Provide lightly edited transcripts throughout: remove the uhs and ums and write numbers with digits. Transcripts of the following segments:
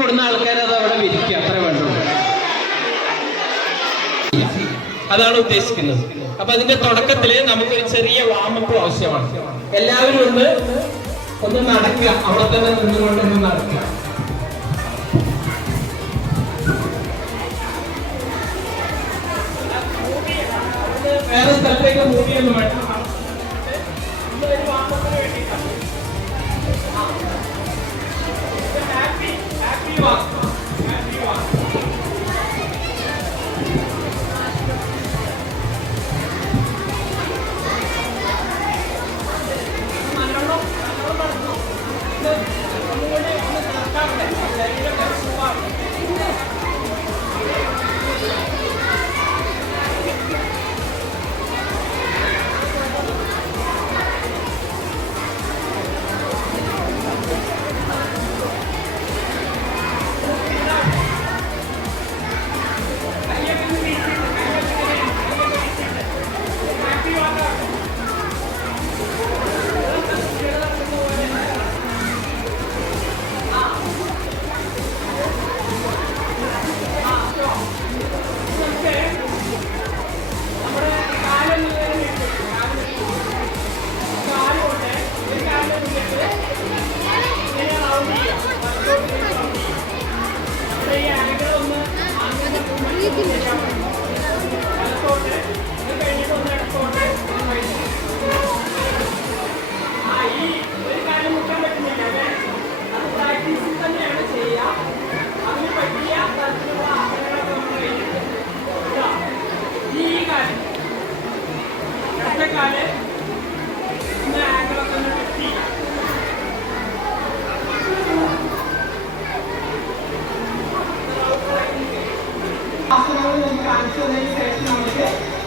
കൊടുക്കുന്ന ആൾക്കാർ അത് അവിടെ വിരിക്കുക, അത്ര വേണ്ടുള്ളൂ. അതാണ് ഉദ്ദേശിക്കുന്നത്. അപ്പൊ അതിന്റെ തുടക്കത്തില് നമുക്കൊരു ചെറിയ വാമപ്പ് ആവശ്യമാണ്. എല്ലാവരും ഒന്ന് നടക്കുക, അവിടെ തന്നെ നിന്നുകൊണ്ടൊന്ന് നടക്കുക. വേറെ സ്ഥലത്തേക്ക് മൂവ് ചെയ്യുന്നു വേണം.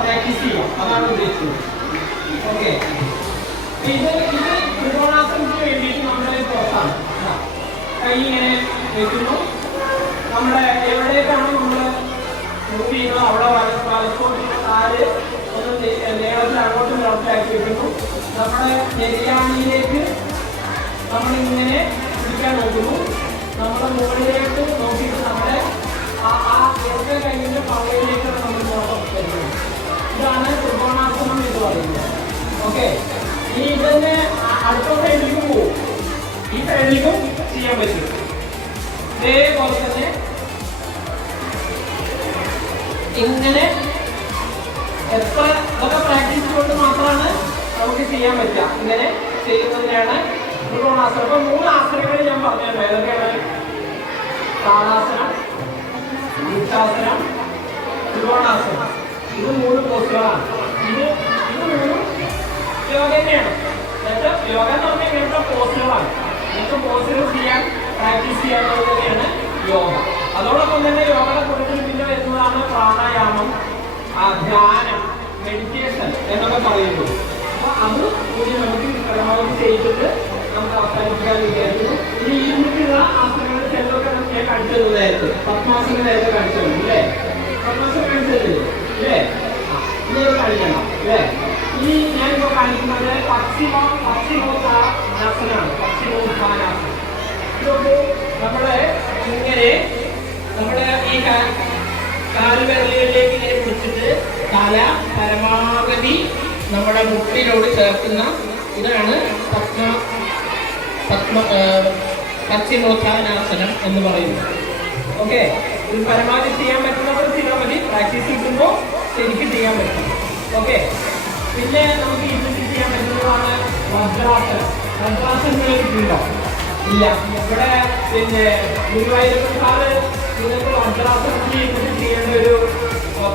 പ്രാക്ടീസ് ചെയ്യാം, അതാണ് ഉദ്ദേശിച്ചത്. ഓക്കെ, ഇത് ത്രികോണാസനത്തിന് വേണ്ടിയിട്ട് നമ്മുടെ പുറത്താണ്. കൈ ഇങ്ങനെ വെക്കുന്നു. നമ്മുടെ എവിടേക്കാണ് നമ്മൾ മൂവ് ചെയ്യുന്നത് അവിടെ വലത്തോട്ട് കാല് ഒന്ന് നീളത്തിൽ അങ്ങോട്ടും ഇങ്ങോട്ടാക്കി വെക്കുന്നു. നമ്മുടെ നെരിയാണിയിലേക്ക് നമ്മളിങ്ങനെ പിടിക്കാൻ നോക്കുന്നു. നമ്മുടെ മുകളിലേക്ക് നോക്കിയിട്ട് നമ്മുടെ ഇടത്തെ കൈയിന്റെ പവയിലേക്കാണ് നമ്മൾ നോക്കുന്നത്. ഇതാണ് ത്രികോണാസനം എന്ന് പറയുന്നത്. ഓക്കെ, ഇനി ഇതിന്റെ അടുത്ത സൈഡിലേക്കും പോകും, ഈ സൈഡിലേക്കും ചെയ്യാൻ പറ്റും. ഇതേപോലെ തന്നെ ഇങ്ങനെ എത്ര ഇതൊക്കെ പ്രാക്ടീസ് കൊണ്ട് മാത്രമാണ് നമുക്ക് ചെയ്യാൻ പറ്റുക. ഇങ്ങനെ ചെയ്യുന്നതിനാണ് ത്രികോണാസനം. അപ്പൊ 3 ആസനങ്ങൾ ഞാൻ പറഞ്ഞു. ഏതൊക്കെയാണ്? താടാസനം, വൃക്ഷാസനം, ത്രികോണാസനം. ഇത് 3 പോസ്റ്റുകളാണ്. ഇത് 3 യോഗ തന്നെയാണ്. യോഗ എന്ന് പറഞ്ഞാൽ ഇങ്ങനത്തെ പോസ്റ്റുകളാണ്. ഇങ്ങനത്തെ പോസ്റ്റുകൾ ചെയ്യാൻ പ്രാക്ടീസ് ചെയ്യാനുള്ളത് തന്നെയാണ് യോഗ. അതോടൊപ്പം തന്നെ യോഗയുടെ കൂട്ടത്തിൽ പിന്നെ വരുന്നതാണ് പ്രാണായാമം, ധ്യാനം, മെഡിറ്റേഷൻ എന്നൊക്കെ പറയുന്നത്. അപ്പൊ അത് കൂടി നമുക്ക് പരമാവധി ചെയ്തിട്ട് നമുക്ക് അവസാനിപ്പിക്കാൻ വിചാരിക്കുന്നു. ഇനി ഇരുന്നിട്ടുള്ള ആസനങ്ങൾ ചിലതൊക്കെ ഞാൻ കാണിച്ചു തന്നു. നേരത്തെ പത്മാസനം നേരത്തെ കാണിച്ചു തന്നു അല്ലേ? പത്മാസനം കാണിച്ചു തന്നില്ലേ അല്ലേ? ഇനി അത് കാണിക്കണം അല്ലേ? ഇനി ഞാനിപ്പോ കാണിക്കുന്നത് പശ്ചിമോത്ഥാനാസനാണ്. പശ്ചിമോത്ഥാനാസനം ഇതൊക്കെ നമ്മള് ഇങ്ങനെ നമ്മുടെ ഈ കാൽവിരലുകളിലേക്ക് ഇങ്ങനെ പിടിച്ചിട്ട് തല പരമാവധി നമ്മുടെ മുട്ടിനോട് ചേർക്കുന്ന ഇതാണ് പശ്ചിമോത്ഥാനാസനം എന്ന് പറയുന്നത്. ഓക്കെ, ഇത് പരമാവധി ചെയ്യാൻ പറ്റുന്നവർ ചെയ്താൽ മതി. പ്രാക്ടീസ് കിട്ടുമ്പോൾ ശരിക്കും ചെയ്യാൻ പറ്റും. ഓക്കെ, പിന്നെ നമുക്ക് ഇരുന്നിട്ട് ചെയ്യാൻ പറ്റുന്നതാണ് വജ്രാസനം. വജ്രാസനം ഉണ്ടോ? ഇല്ല. ഇവിടെ പിന്നെ ഗുരുവായൂരപ്പൻ സാറ് നിങ്ങൾക്ക് വജ്രാസനത്തിൽ ഇരുന്നിട്ട് ചെയ്യേണ്ട ഒരു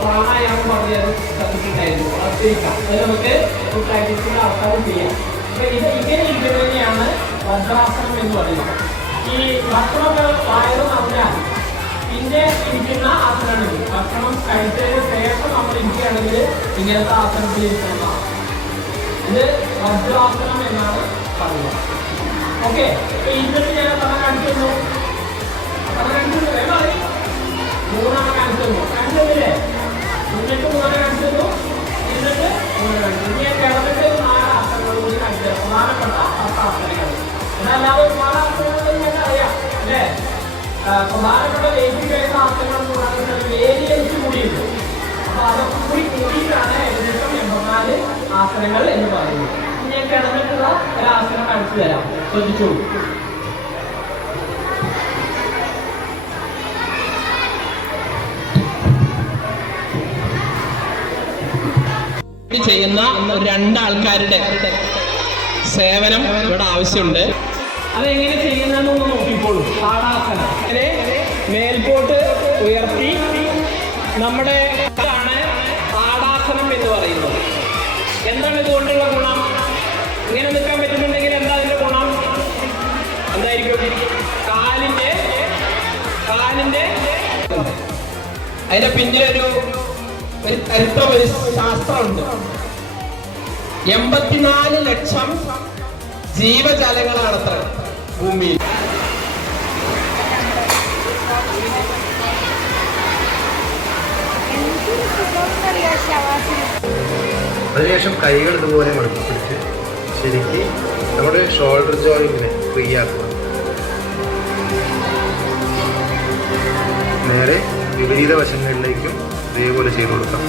പ്രാണായാമം പറഞ്ഞത് തന്നിട്ടുണ്ടായിരുന്നു. അത് ചെയ്യിക്കാം. അത് നമുക്ക് പ്രാക്ടീസിന്റെ അവസാനം ചെയ്യാം. അപ്പൊ ഇത് ഇങ്ങനെ ഇരിക്കുന്നതിനെയാണ് വജ്രാസനം എന്ന് പറയുന്നത്. ഈ ഭക്ഷണമൊക്കെ വയറ് നിറഞ്ഞാൽ പിന്നെ ഇരിക്കുന്ന ആസനമാണ്. ഭക്ഷണം കഴിച്ചതിന് ശേഷം നമ്മൾ ഇരിക്കുകയാണെങ്കിൽ ഇങ്ങനത്തെ ആസനത്തിൽ ഇരിക്കുന്നതാണ്. ഇത് വജ്രാസനം എന്നാണ് പറയുന്നത്. ഓക്കെ, ഇതിട്ട് ഞാൻ പല കാണിക്കുന്നു. മൂന്നാമത് കാണിച്ചില്ലേ? എന്നിട്ട് 3 കാണിച്ചു. എന്നിട്ട് 3 കാണിച്ചു. ഇനി ഞാൻ കിടന്നിട്ട് 4 ആസനങ്ങൾ കൂടി കാണിച്ചു. പ്രധാനപ്പെട്ട 10 ആസനങ്ങൾ. എന്നല്ലാതെ ഒരുപാട് ആസനങ്ങൾ ഞാൻ അറിയാം അല്ലേ? പ്രധാനപ്പെട്ട വെയിറ്റ് ചെയ്യുന്ന ആസനങ്ങൾ എന്ന് പറയുന്നത് വേരിയൻസ് കൂടിയുണ്ട്. അപ്പോൾ അതൊക്കെ കൂടിയിട്ടാണ് ഏകദേശം 84 ആസനങ്ങൾ എന്ന് പറയുന്നത്. ഞാൻ കിടന്നിട്ടുള്ള ഒരു ആസനം കാണിച്ചു തരാം, ശ്രദ്ധിച്ചു. ചെയ്യുന്ന 2 ആൾക്കാരുടെ സേവനം ഇവിടെ ആവശ്യമുണ്ട്. അതെങ്ങനെ ചെയ്യുന്നതെന്ന് നോക്കിക്കോളൂ. താടാസനം അങ്ങനെ മേൽപോട്ട് ഉയർത്തി നമ്മുടെ താടാസനം എന്ന് പറയുന്നത്. എന്താണ് ഇതുകൊണ്ടുള്ള ഗുണം? ഇങ്ങനെ നിൽക്കാൻ പറ്റുന്നുണ്ടെങ്കിൽ എന്താ അതിന്റെ ഗുണം? എന്തായിരിക്കും? കാലിന്റെ അതിന്റെ പിന്നിലൊരു ചരിത്രം, ഒരു ശാസ്ത്രമുണ്ട്. 84 ലക്ഷം ജീവജാലങ്ങളാണ് അത്ര ഭൂമിയിൽ. അതിനുശേഷം കൈകൾ ഇതുപോലെ മടക്കി പിടിച്ച് ശരിക്ക് നമ്മുടെ ഷോൾഡർ ജോയിന്റിനെ ഫ്രീ ആക്കുക. നേരെ വിപരീത വശങ്ങളിലേക്കും ഇതേപോലെ ചെയ്തു കൊടുക്കാം.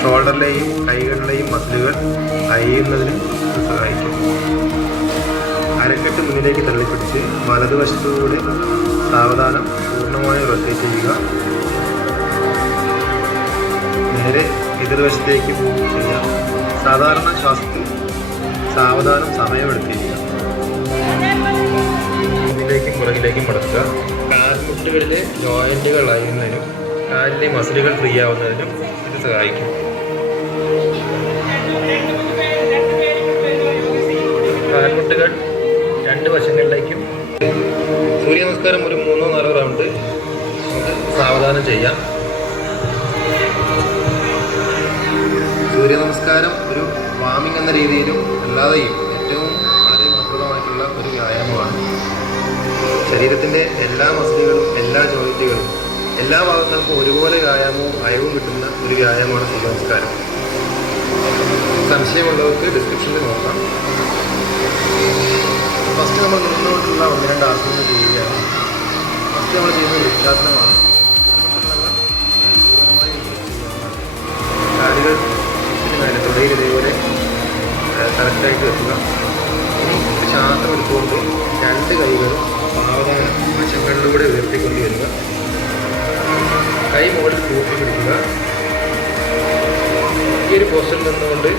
ഷോൾഡറിലെയും കൈകളിലെയും മസിലുകൾ അയയുന്നതിന് സഹായിക്കും. അരക്കെട്ട് മുന്നിലേക്ക് തള്ളിപ്പിടിച്ച് വലതുവശത്തുകൂടെ സാവധാനം പൂർണ്ണമായി റൊട്ടേറ്റ് ചെയ്യുക. നേരെ എതിർവശത്തേക്ക് ചെയ്യാം. സാധാരണ ശ്വാസത്തിൽ സാവധാനം സമയമെടുത്ത് ചെയ്യുക. മുന്നിലേക്കും പുറകിലേക്കും മടക്കുക. കാൽമുട്ടുകളിലെ ജോയിന്റുകൾ അയയുന്നതിനും കാലിലെ മസിലുകൾ ഫ്രീ ആവുന്നതിനും ഇത് സഹായിക്കും. കാൽമുട്ടുകൾ 2 വശങ്ങളിലേക്കും. സൂര്യ നമസ്കാരം ഒരു 3-4 റൗണ്ട് നമുക്ക് സാവധാനം ചെയ്യാം. സൂര്യ നമസ്കാരം ഒരു വാമിംഗ് എന്ന രീതിയിലും അല്ലാതെയും ഏറ്റവും വളരെ ഗുണപ്രദമായിട്ടുള്ള ഒരു വ്യായാമമാണ്. ശരീരത്തിൻ്റെ എല്ലാ മസിലുകളും എല്ലാ ജോയിൻറ്റുകളും എല്ലാ ഭാഗങ്ങൾക്കും ഒരുപോലെ വ്യായാമവും അയവും കിട്ടുന്ന ഒരു വ്യായാമമാണ് സൂര്യ നമസ്കാരം. സംശയമുള്ളവർക്ക് ഡിസ്ക്രിപ്ഷനിൽ നോക്കാം. ഫസ്റ്റ് നമ്മൾ നിന്നുകൊണ്ടുള്ള 1-2 ആസനങ്ങൾ ചെയ്യുകയാണ്. ഫസ്റ്റ് നമ്മൾ ചെയ്യുന്നത് വൃക്ഷാസനമാണ്. കാലുകൾ മേലെ തുടയിൽ ഇതേപോലെ കറക്റ്റായിട്ട് വെക്കുക. ഇനി ശ്വാസം എടുത്തുകൊണ്ട് 2 കൈകളും സാവധാനം വശങ്ങളിലൂടെ ഉയർത്തിക്കൊണ്ട് വരിക. കൈ മുകളിൽ കൂട്ടി പിടിക്കുക. ഈ ഒരു പോസ്റ്ററിൽ നിന്നുകൊണ്ട്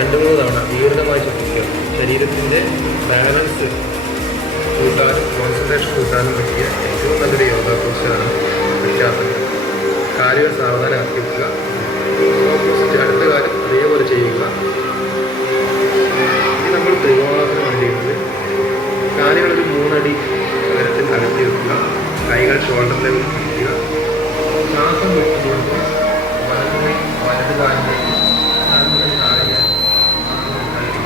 2-3 തവണ ദീർഘമായി ശ്രദ്ധിക്കുക. ശരീരത്തിൻ്റെ ബാലൻസ് കൂട്ടാനും കോൺസെൻട്രേഷൻ കൂട്ടാനും പറ്റിയ ഏറ്റവും നല്ലൊരു യോഗ പോസ്റ്ററാണ് വൃക്ഷാസനം. കാലുകൾ സാവധാനം ആക്കി വെക്കുക. ഓപ്പോസിറ്റ് അടുത്ത കാലം അതേപോലെ ചെയ്യുക. ഇനി നമ്മൾ ത്രികോണാസനമാണ് ചെയ്യുന്നത്. കാലുകളൊരു 3 അടി അകലത്തിൽ അകറ്റി വെക്കുക. കൈകൾ ഷോൾഡർ ലെവലിൽ പിടിക്കുക. ശ്വാസം വിട്ടുകൊണ്ട് വലത് കാലിലേക്ക് നേരെ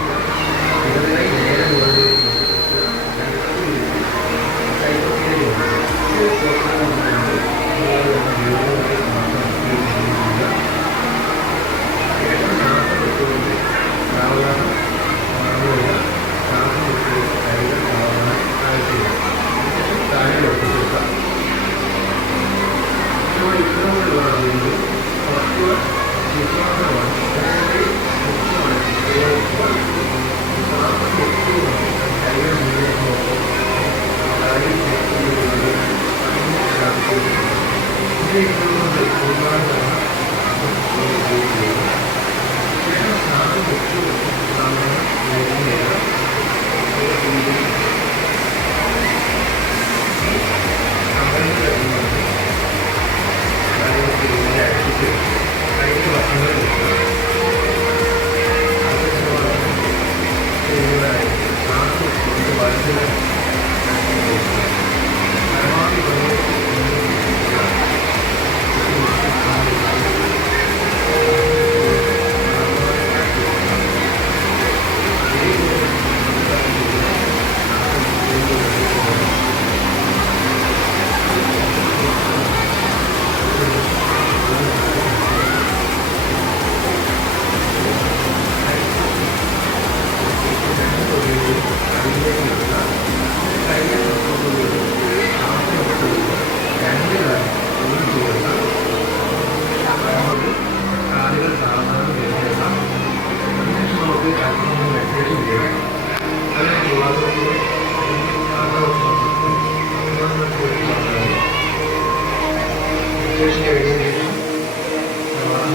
കഴിഞ്ഞതിന് ശേഷം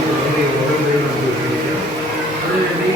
നമുക്ക് യോഗ നമുക്ക് ഉപയോഗിക്കാം. അതിനുവേണ്ടി